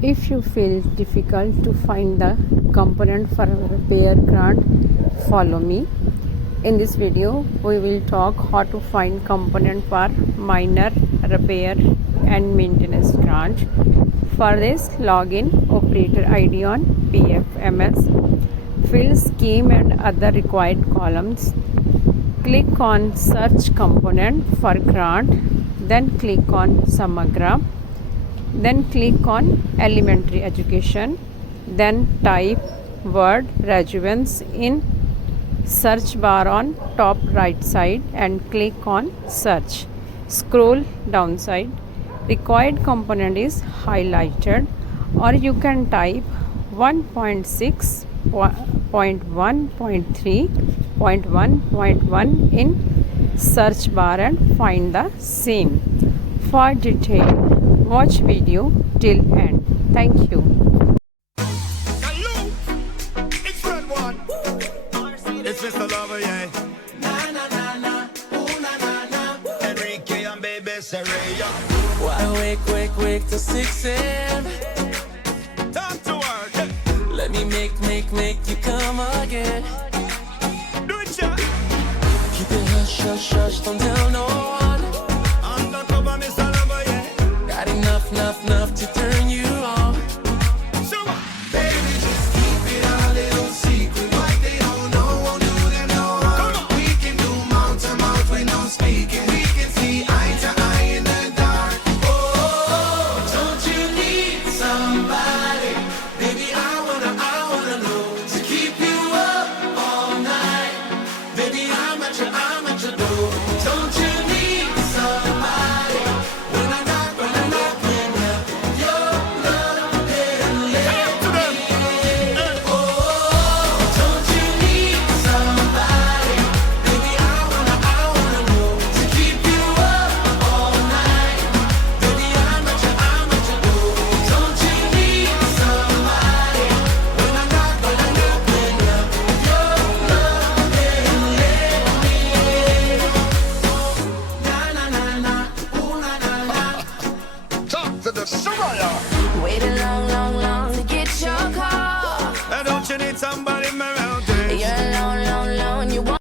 If you feel difficult to find the component for repair grant, follow me. In this video, we will talk how to find component for minor repair and maintenance grant. For this, log in operator ID on PFMS, fill scheme and other required columns. Click on search component for grant, then click on SMAGRA. Then click on elementary education, then type word rejuvence in search bar on top right side and click on search. Scroll downside, required component is highlighted, or you can type 1.6, 0.1.3, 0.1.1 in search bar and find the same. For detail, watch video till end. Thank you. It's Red One. It's Mr. Lover, yeah. Na na na na, ooh na na na. Enrique and baby Serena. Why wake till 6 a.m. Talk to her, yeah. Let me make you come again. Do it, yeah. Keep it hush, don't tell no one. Undercover, Mr. Lover, yeah. Got enough to turn you on. So, baby, just keep it a little secret. What they don't know won't do them no harm. We can do mouth to mouth with no speaking. We can see eye to eye in the dark. Oh, don't you need somebody? Baby, I wanna know to keep you up all night. Baby, I'm at your door. Don't you need somebody? When I knock your love and let me in. Oh, don't you need somebody? Baby, I wanna know to keep you up all night. Baby, I'm at your door. Don't you need somebody? When I knock your love and let me in. Talk to the Soraya.